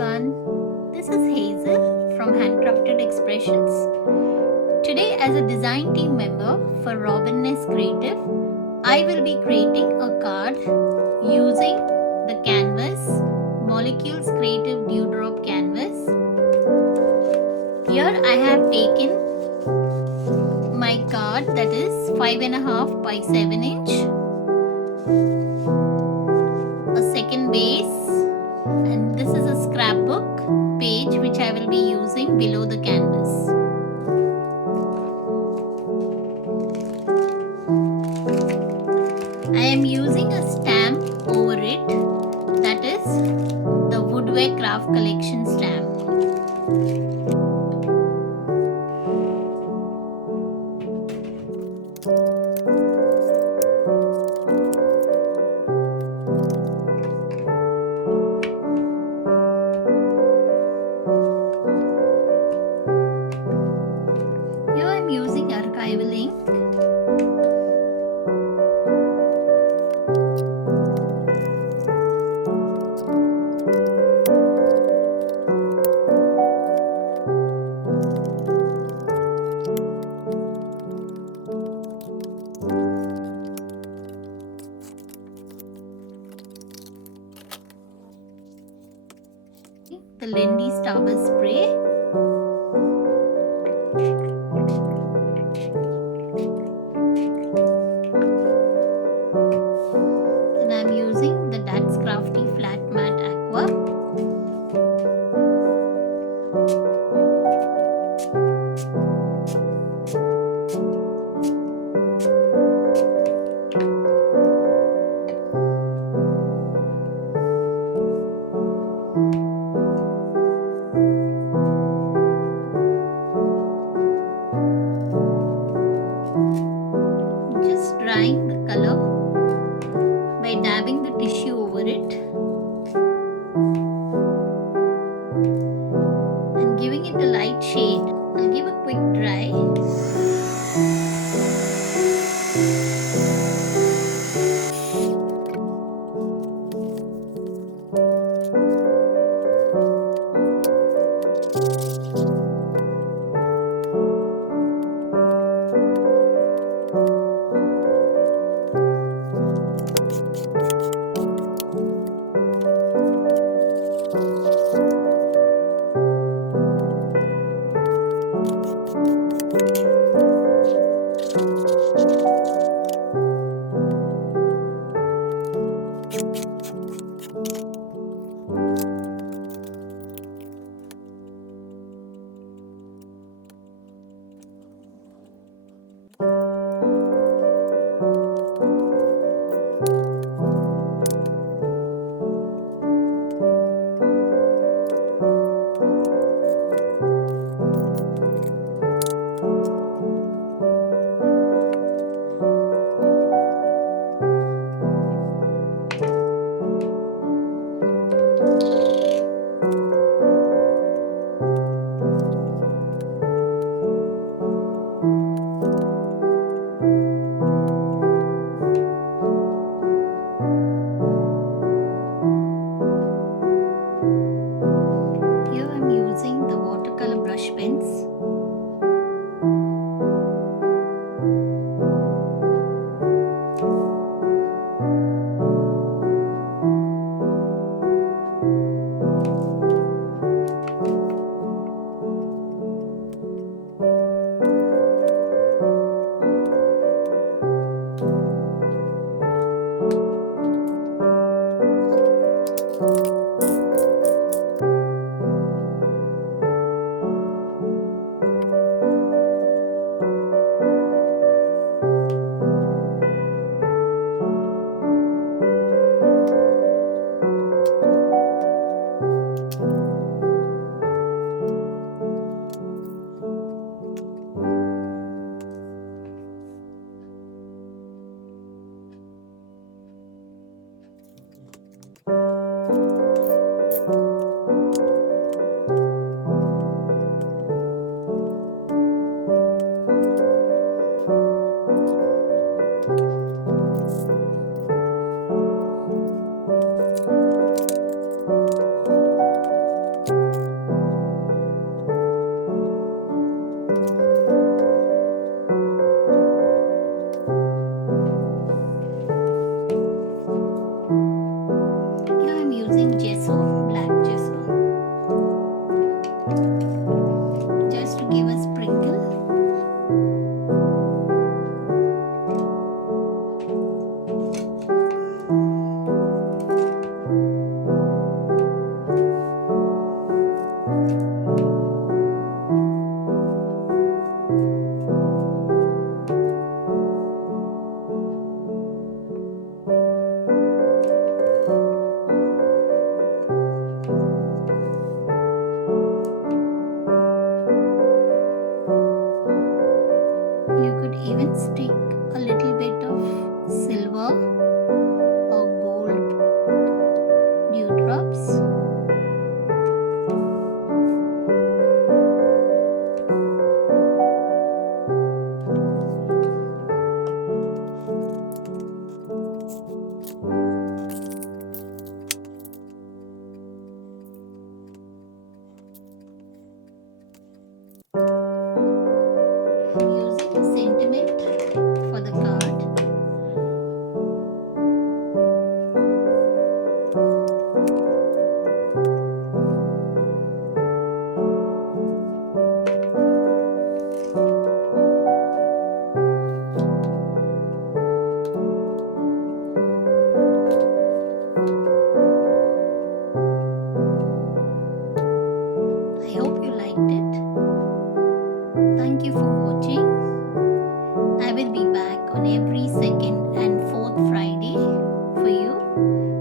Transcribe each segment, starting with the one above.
everyone. This is Hazel from Handcrafted Expressions. Today, as a design team member for Robin Creative, I will be creating a card using the canvas Molecules Creative Dewdrop canvas. Here I have taken my card that is 5.5 by 7 inch, a second base, and this is a scrapbook page which I will be using below the canvas. I am using a stamp over it, that is the Woodware Craft Collection stamp. Here I am using archival ink. The Lindy Starburst spray. And I'm using the That's Crafty Flat Matte Aqua. Just drying the color by dabbing the tissue over it and giving it a light shade. I'll give a quick dry.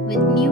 with new